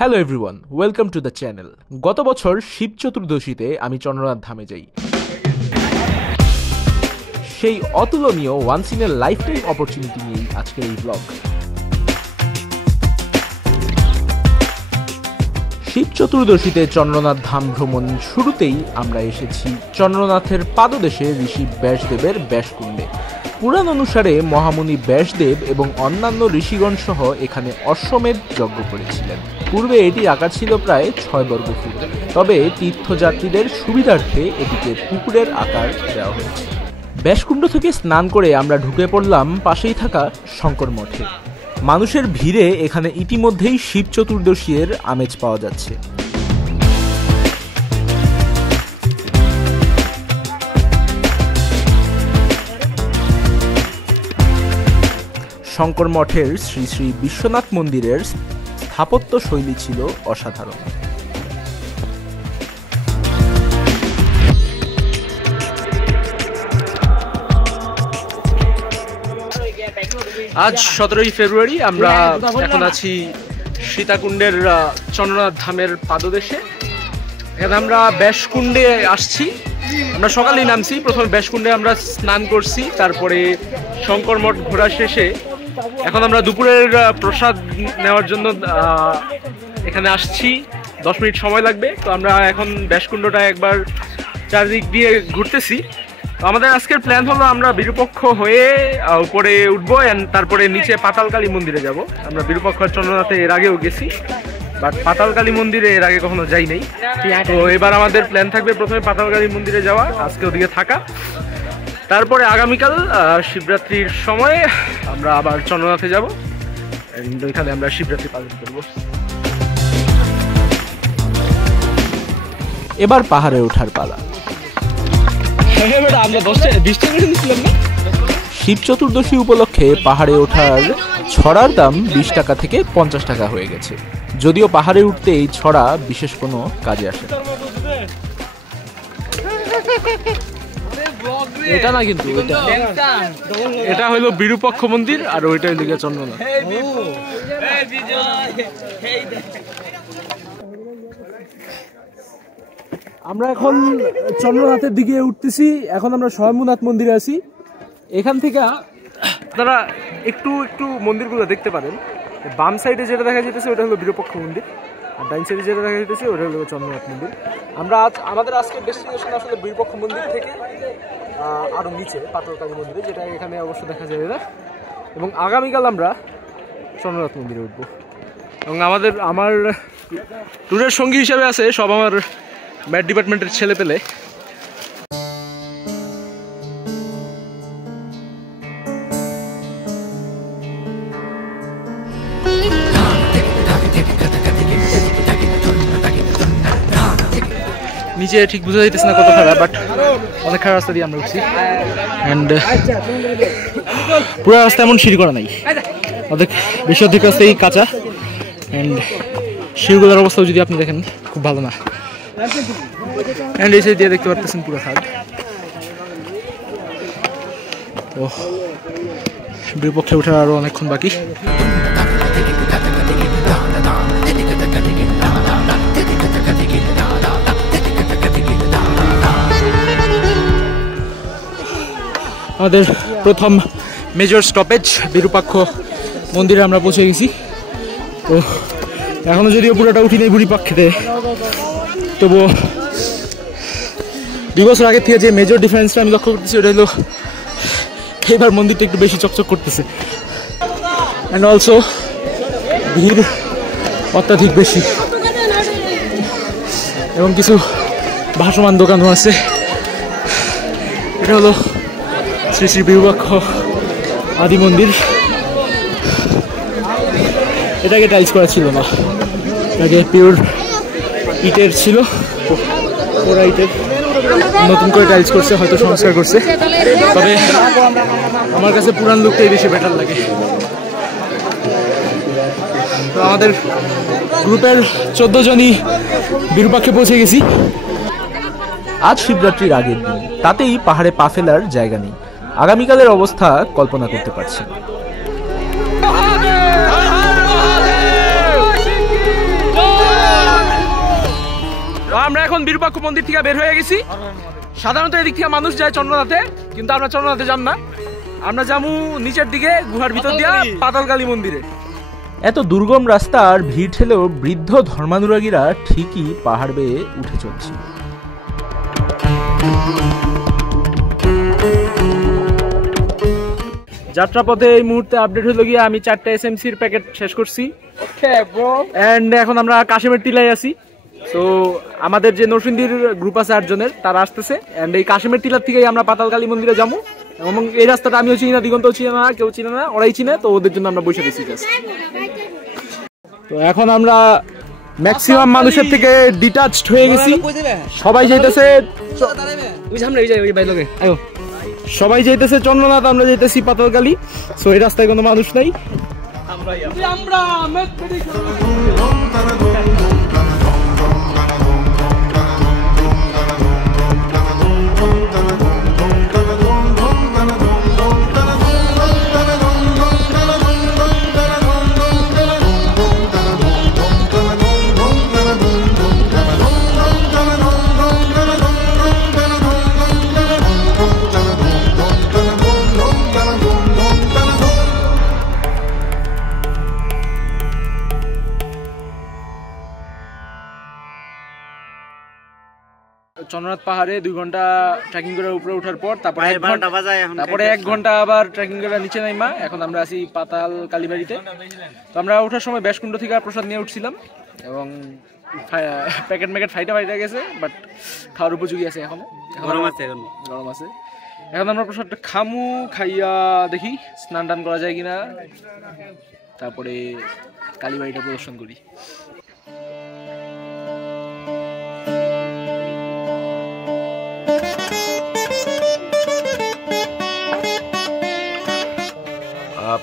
Hello everyone, welcome to the channel. গত বছর শিব চতুর্দশীতে আমি চন্দ্রনাথ ধামে যাই। সেই অতুলনীয় once in a lifetime opportunity নিয়েই আজকের এই ব্লগ। শিব চতুর্দশীতে চন্দ্রনাথ ধাম ভ্রমণ শুরুতেই আমরা এসেছি চন্দ্রনাথের পাদদেশে ঋষি ব্যাসদেবের ব্যাসকুণ্ডে। পুরাণ অনুসারে মহামুনি ব্যাসদেব এবং অন্যান্য ঋষিগণ সহ এখানে অশ্বমেধ যজ্ঞ করেছিলেন। পূর্বে এটির আকার ছিল প্রায় 6 বর্গফুট, তবে তীর্থযাত্রীদের সুবিধার্থে এটিকে পুকুরের আকার দেওয়া হয়েছে। ব্যাসকুণ্ড থেকে স্নান করে আমরা ঢুকে পড়লাম পাশেই থাকা শঙ্কর মঠে। মানুষের ভিড়ে এখানে ইতিমধ্যেই শিব চতুর্দশীর আমেজ পাওয়া যাচ্ছে। শঙ্কর মঠের শ্রী শ্রী বিশ্বনাথ মন্দিরের স্থাপত্য শৈলী ছিল অসাধারণ। আজ 17ই ফেব্রুয়ারি, আমরা এখন আছি সীতাকুণ্ডের চন্দ্রনাথ ধামের পাদদেশে। এখানে আমরা ব্যাসকুণ্ডে আসছি। আমরা সকালেই নামছি, প্রথমে ব্যাসকুণ্ডে আমরা স্নান করছি, তারপরে শঙ্কর মঠ ঘোরা শেষে এখন আমরা দুপুরের প্রসাদ নেওয়ার জন্য এখানে আসছি। 10 মিনিট সময় লাগবে। তো আমরা এখন ব্যাসকুণ্ডটা একবার চারদিক দিয়ে ঘুরতেছি। তো আমাদের আজকের প্ল্যান হলো আমরা বিরূপক্ষ হয়ে উপরে উঠবো, তারপরে নিচে পাতালকালী মন্দিরে যাব। আমরা বিরূপক্ষ চন্দ্রনাথে এর আগেও গেছি, বাট পাতালকালী মন্দিরে এর আগে কখনো যাই নাই। তো এবার আমাদের প্ল্যান থাকবে প্রথমে পাতালকালী মন্দিরে যাওয়া, আজকে ওদিকে থাকা, তারপরে আগামীকাল শিবরাত্রির সময় আমরা আবার চন্দ্রনাথে যাব। ওইখানে আমরা শিবরাত্রি পালন করব। এবার পাহাড়ে ওঠার পালা। শিব চতুর্দশী উপলক্ষে পাহাড়ে ওঠার ছড়ার দাম 20 টাকা থেকে 50 টাকা হয়ে গেছে। যদিও পাহাড়ে উঠতে এই ছড়া বিশেষ কোনো কাজে আসে না। এটা না, কিন্তু এটা হলো বিরূপক্ষ মন্দির আর ওইটা হলো চন্দ্রনাথ। আমরা এখন চন্দ্রনাথের দিকে উঠতেছি। এখন আমরা স্বয়ম্ভূনাথ মন্দিরে আছি। এখান থেকে আপনারা একটু একটু মন্দিরগুলো দেখতে পারেন। বাম সাইডে যেটা দেখা যেতেছে ওটা হলো বিরূপক্ষ মন্দির, আর ডাইন সাইডে যেটা দেখা যেতেছে ওটা হলো চন্দ্রনাথ মন্দির। আমরা আমাদের আজকের ডেস্টিনেশন আসলে বিরূপক্ষ মন্দির থেকে আরো নিচে পাতালকালী মন্দিরে, যেটা এখানে অবশ্য দেখা যায় না। এবং আগামীকাল আমরা চন্দ্রনাথ মন্দিরে উঠবো। এবং আমার ট্যুরের সঙ্গী হিসেবে আছে সব আমার ম্যাথ ডিপার্টমেন্টের ছেলে পেলে। নিচে ঠিক বোঝা যাইতেছে না কত খারাপ, বাট অনেক খারাপ রাস্তা দিয়ে আমরা উঠছি। অ্যান্ড পুরো রাস্তা এমন সিঁড়ি করা নাই, অর্ধেক বেশি অর্ধেক রাস্তাই কাঁচা। অ্যান্ড সিঁড়িগুলোর অবস্থাও যদি আপনি দেখেন খুব ভালো না। অ্যান্ড এই সাইড দিয়ে দেখতে পারতেছেন পুরো খাদ। তো বিপক্ষে ওঠার আরো অনেকক্ষণ বাকি। আমাদের প্রথম মেজর স্টপেজ বিরূপাক্ষ মন্দিরে আমরা পৌঁছে গেছি। তো এখনো যদিও পুরোটা উঠি নেই বুড়িপাক্ষেতে, তবুও 2 বছর আগের থেকে যে মেজর ডিফারেন্সটা আমি লক্ষ্য করতেছি ওটা হলো এবার মন্দিরটা একটু বেশি চকচক করতেছে। অ্যান্ড অলসো ভিড় অত্যাধিক বেশি, এবং কিছু ভাসমান দোকানও আছে। এটা হলো শ্রী শ্রী বিরূপাক্ষ আদি মন্দির। এটাকে টাইলস করা ছিল না, এটাকে পিওর ইটের ছিল। ওরা ইটের নতুন করে টাইলস করছে, হয়তো সংস্কার করছে। তবে আমার কাছে পুরান লুকটাই বেশি বেটার লাগে। তো আমাদের গ্রুপের 14 জনই বিরূপাক্ষে পৌঁছে গেছি। আজ শিবরাত্রির আগের দিন, তাতেই পাহাড়ে পা ফেলার জায়গা নেই। আগামীকালের অবস্থা কল্পনা করতে পারছি না। আমরা এখন বিরূপাক্ষ মন্দির থেকে বের হয়ে গেছি। সাধারণত এদিক থেকে মানুষ যায় চন্দ্রনাথে, কিন্তু আমরা চন্দ্রনাথে যাব না, আমরা যাবো নিচের দিকে গুহার ভিতর দিয়া পাতালকালী মন্দিরে। এত দুর্গম রাস্তা আর ভিড় ঠেলেও বৃদ্ধ ধর্মানুরাগীরা ঠিকই পাহাড় বেয়ে উঠে চলছে। যাত্রাপথে এই মুহূর্তে আপডেট হলো গিয়ে আমি 4টা এসএমসির প্যাকেট শেষ করছি এন্ড এখন আমরা কাশিমের টিলায় আছি। তো আমাদের যে নরসিংদীর গ্রুপ আছে 8 জনের, তারা আসতেছে এন্ড এই কাশিমের টিলার থেকেই আমরা পাতালকালী মন্দিরে যাবো। এবং এই রাস্তাটা আমিও চিনি না, দিগন্তও চিনি না, কেউ চিনে না, ওরাই চিনে, তো ওদের জন্য আমরা বসে দিচ্ছি। তো এখন আমরা ম্যাক্সিমাম মানুষের থেকে ডিটাচড হয়ে গেছি, সবাই যাইতেছে সবাই যাইতেছে চন্দ্রনাথ, আমরা যাইতেছি পাতালকালী। সো এই রাস্তায় কোনো মানুষ নাই। চন্দ্রনাথ পাহাড়ে 2 ঘন্টা ট্রেকিং করে উপরে ওঠার পর তারপরে 1 ঘন্টা আবার ট্রেকিং করে নিচে নাইমা এখন আমরা আছি পাতাল কালীবাড়িতে। তো আমরা ওঠার সময় বেশকুণ্ড থেকে প্রসাদ নিয়ে উঠছিলাম এবং প্যাকেট ফাইটা গেছে, বাট খাওয়ার উপযোগী আছে, এখনো গরম আছে। এখন আমরা প্রসাদটা খাইয়া দেখি স্নান টান করা যায় কিনা, তারপরে কালীবাড়িটা প্রদর্শন করি।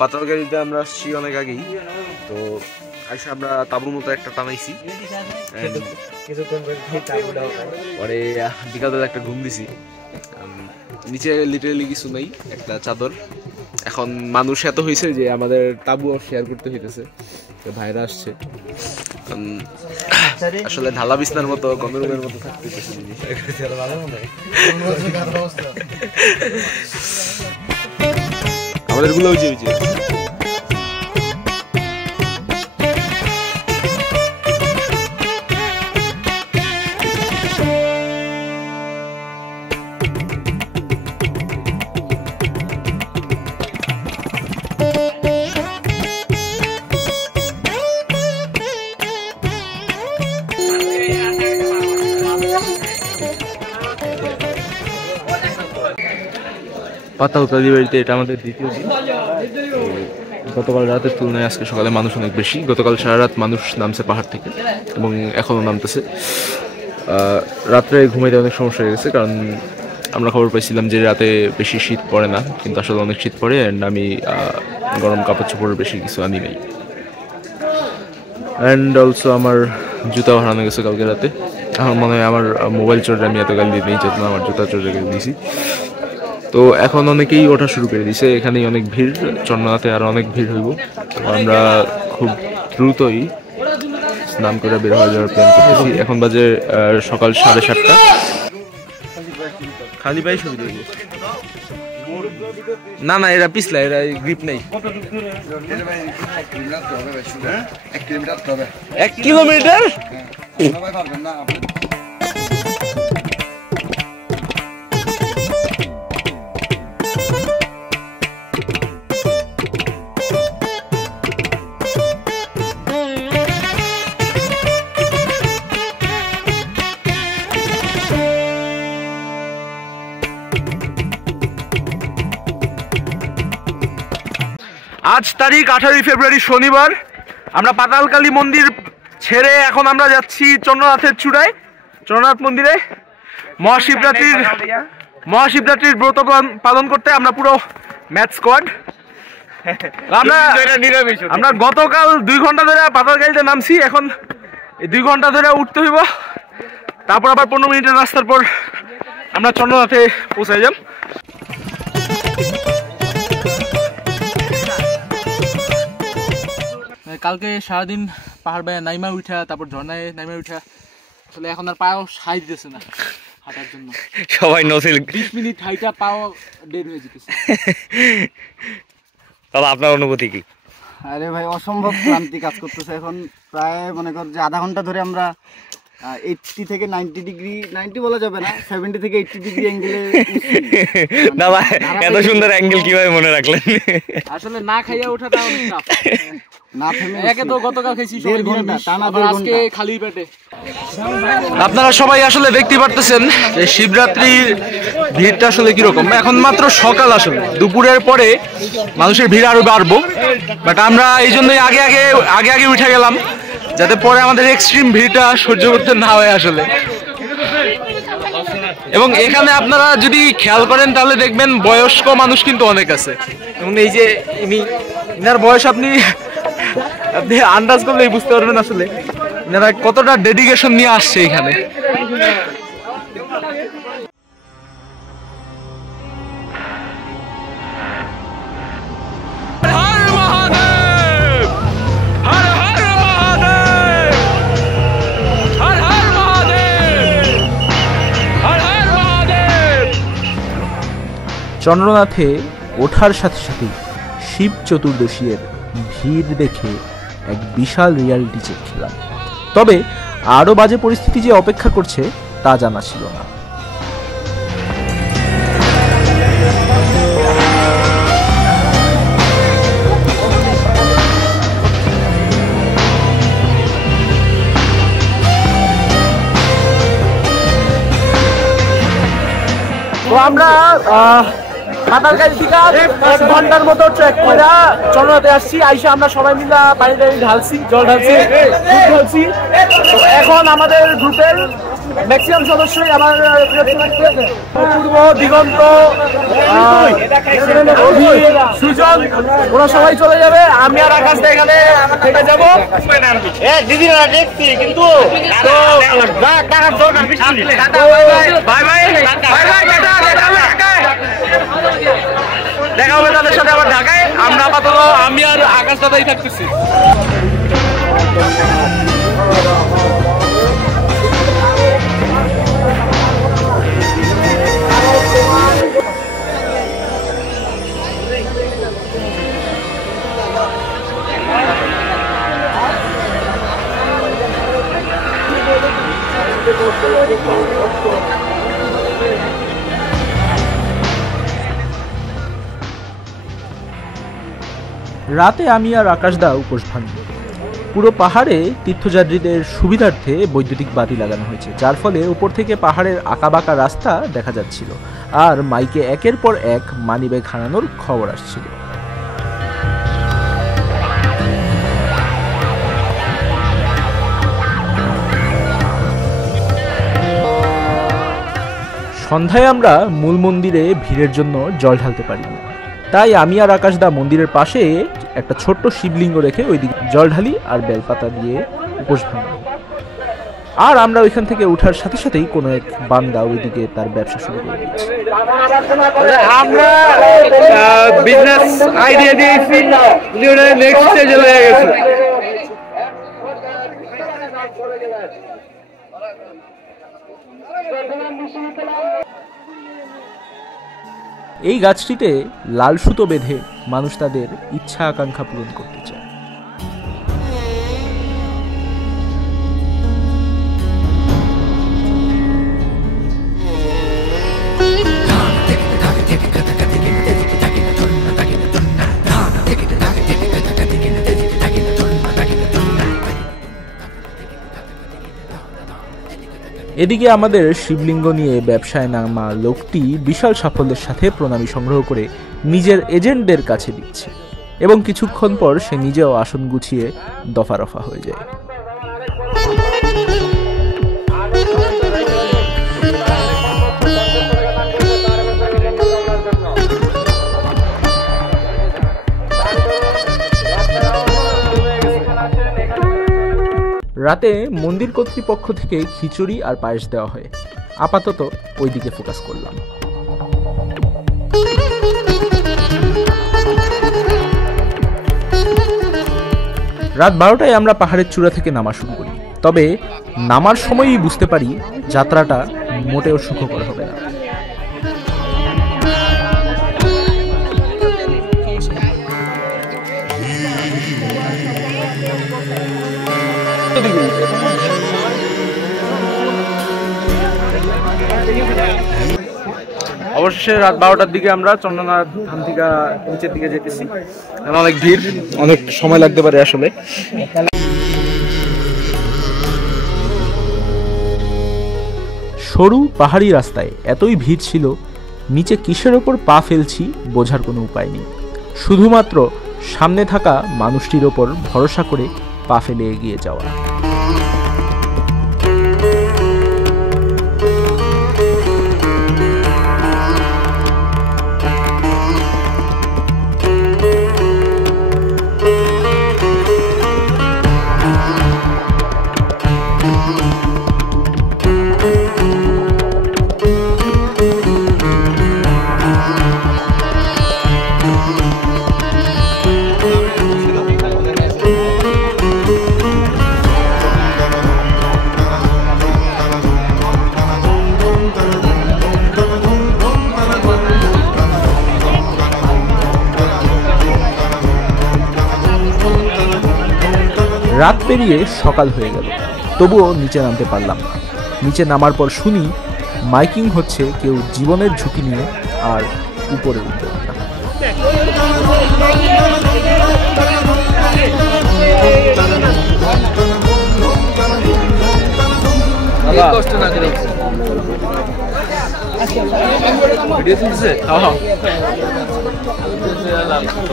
পাতালকালীতে আমরা আসছি অনেক আগেই, তো আইসা আমরা তাবুর মতো একটা টানাইছি, পরে বিকালবেলা একটা ঘুম দিছি। নিচে লিটারেলি কিছু নাই, একটা চাদর। এখন মানুষ এত হয়েছে যে আমাদের তাবুও শেয়ার করতে হইতেছে, ভাইরা আসছে। আসলে ঢালা বিছনার মতো গমের মতো থাকতেছে জিনিস। আমাদের গুলো হয়েছে পাতালকালী বাড়িতে এটা আমাদের দ্বিতীয় দিন। গতকাল রাতের তুলনায় আজকে সকালে মানুষ অনেক বেশি। গতকাল সারা রাত মানুষ নামছে পাহাড় থেকে এবং এখনও নামতেছে। রাত্রে ঘুমাইতে অনেক সমস্যা হয়ে গেছে, কারণ আমরা খবর পাইছিলাম যে রাতে বেশি শীত পড়ে না, কিন্তু আসলে অনেক শীত পড়ে। অ্যান্ড আমি গরম কাপড় চোপড় বেশি কিছু আনি নাই। অ্যান্ড অলসো আমার জুতাও হারানো গেছে কালকে রাতে। আমার মনে হয় আমার মোবাইল চোরে আমি এত গাল দিয়ে নেই, যত আমার জুতা চোরে গেলে দিয়েছি। তো এখন অনেকেই ওঠা শুরু করে দিছে, এখানেই অনেক ভিড়, চন্দ্রনাথে আরো অনেক ভিড় হইব। আমরা খুব দ্রুতই স্নান করে বের হয়ে যাওয়ার প্ল্যান করতেছি। এখন বাজে সকাল 7:30। খালি পাই ছবি দেখবো না, এরা পিছলা, এরা গ্রিপ নেই। 1 কিলোমিটার আজ তারিখ 18 ফেব্রুয়ারি শনিবার। আমরা পাতালকালী মন্দির ছেড়ে এখন আমরা যাচ্ছি চন্দ্রনাথের চূড়ায়, চন্দ্রনাথ মন্দিরে মহাশিবরাত্রির ব্রত পালন করতে। আমরা পুরো ম্যাচ স্কোয়াড। আমরা গতকাল 2 ঘন্টা ধরে পাতালকালীতে নামছি, এখন এই 2 ঘন্টা ধরে উঠতে হইব, তারপর আবার 15 মিনিটের রাস্তার পর আমরা চন্দ্রনাথে পৌঁছাই যাব। কালকে সারাদিন পাহাড় বেয়ে নাইমা উঠা, তারপর ঝর্ণায় নাইমা উঠা, আসলে এখন আর পাও সাই দিতেছে না হাঁটার জন্য, সবাই নসিল 20 মিনিট হাইটা পাও দেরি হয়ে যেতেছে। তাহলে আপনার অনুভূতি কি? আরে ভাই অসম্ভব ক্লান্তি কাজ করতেছে এখন, প্রায় মনে কর যে আধা ঘন্টা ধরে আমরা 80 থেকে 90 ডিগ্রি, 90 বলা যাবে না, 70 থেকে 80 ডিগ্রি অ্যাঙ্গেলে। না ভাই এত সুন্দর অ্যাঙ্গেল কিভাবে মনে রাখলেন? আসলে না খাইয়া ওঠাটা অনেক টাফ। না থেমে একে তো গতকাল খাইছি 1.5 ঘন্টা টানা, আবার 1.5 আজকে ঘন্টা। খালি পেটে। আপনারা সবাই আসলে দেখতে পারতেছেন যে শিবরাত্রির ভিড়টা আসলে কিরকম। এখন মাত্র সকাল, আসলে দুপুরের পরে মানুষের ভিড় আরো বাড়বো, বাট আমরা এই জন্যই আগে উঠে গেলাম যাতে পরে আমাদের এক্সট্রিম ভিড়টা সহ্য করতে না হয় আসলে। এবং এখানে আপনারা যদি খেয়াল করেন তাহলে দেখবেন বয়স্ক মানুষ কিন্তু অনেক আছে, এবং এই যে ইনার বয়স আপনি আন্দাজ করলেই বুঝতে পারবেন আসলে এনারা কতটা ডেডিকেশন নিয়ে আসছে এখানে। চন্দ্রনাথে ওঠার সাথে সাথেই শিব চতুর্দশীর ভিড় দেখে এক বিশাল রিয়ালিটি চেক খেলাম। তবে আরও বাজে পরিস্থিতি যে অপেক্ষা করছে তা জানা ছিল না। তো আমরা সাঁতারকারী থেকে 1 ঘন্টার মতো ট্রেক করে চন্দ্রনাথে আসছি। আইসা আমরা সবাই মিলে পানি ঢালছি, জল ঢালছি, তো এখন আমাদের গ্রুপের ম্যাক্সিমাম সদস্যই আমার পূর্ব দিগন্ত, সুজন, ওরা সবাই চলে যাবে। আমি আর আকাশ এখানে থেকে যাবো। দেখা হবে তাদের সাথে আবার ঢাকায়। আমরা আপাতত আমি আর আকাশ দাদাই থাকতেছি। রাতে আমি আর আকাশদা উপোস ভাঙি। পুরো পাহাড়ে তীর্থযাত্রীদের সুবিধার্থে বৈদ্যুতিক বাতি লাগানো হয়েছে, যার ফলে উপর থেকে পাহাড়ের আঁকাবাঁকা রাস্তা দেখা যাচ্ছিল আর মাইকে একের পর এক মানিব্যাগ হারানোর খবর আসছিল। সন্ধ্যায় আমরা মূল মন্দিরে ভিড়ের জন্য জল ঢালতে পারিনি, তাই আমি আর আকাশদা মন্দিরের পাশে একটা ছোট্ট শিবলিঙ্গ রেখে ওইদিকে জল ঢালি আর বেলপাতা দিয়ে উপোস ভাঙি। আর আমরা ওইখান থেকে ওঠার সাথে সাথেই কোনো এক বান্দা ওইদিকে তার ব্যবসা শুরু করে দিয়েছে। আমরা বিজনেস আইডিয়া দিয়েছি, নেক্সট স্টেজে লেগে গেছে। এই গাছটিতে লাল সুতো বেঁধে মানুষ তাদের ইচ্ছা আকাঙ্ক্ষা পূরণ করতে চায়। এদিকে আমাদের শিবলিঙ্গ নিয়ে ব্যবসায় নামা লোকটি বিশাল সাফল্যের সাথে প্রণামী সংগ্রহ করে নিজের এজেন্টদের কাছে দিচ্ছে এবং কিছুক্ষণ পর সে নিজেও আসন গুছিয়ে দফা রফা হয়ে যায়। রাতে মন্দির কর্তৃপক্ষ থেকে খিচুড়ি আর পায়েস দেওয়া হয়। আপাতত ওই দিকে ফোকাস করলাম। রাত 12টায় আমরা পাহাড়ের চূড়া থেকে নামা শুরু করি। তবে নামার সময়ই বুঝতে পারি যাত্রাটা মোটেও সুখকর হবে না। অবশেষে রাত 12টার দিকে আমরা চন্দ্রনাথ ধাম থেকে নিচের দিকে যেতেছি। অনেক ভিড়, অনেক সময় লাগতে পারে আসলে। সরু পাহাড়ি রাস্তায় এতই ভিড় ছিল, নিচে কিসের ওপর পা ফেলছি বোঝার কোনো উপায় নেই। শুধুমাত্র সামনে থাকা মানুষটির ওপর ভরসা করে পা ফেলে এগিয়ে যাওয়া। রাত পেরিয়ে সকাল হয়ে গেল, তবুও নিচে নামতে পারলাম না। নিচে নামার পর শুনি মাইকিং হচ্ছে, কেউ জীবনের ঝুঁকি নিয়ে আর উপরে উঠবে না।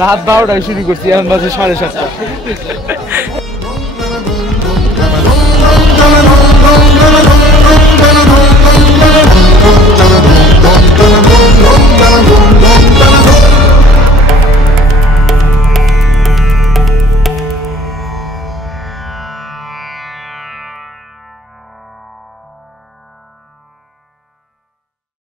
রাত 12টায় শুরু করছি, এখন বাজে 7:30।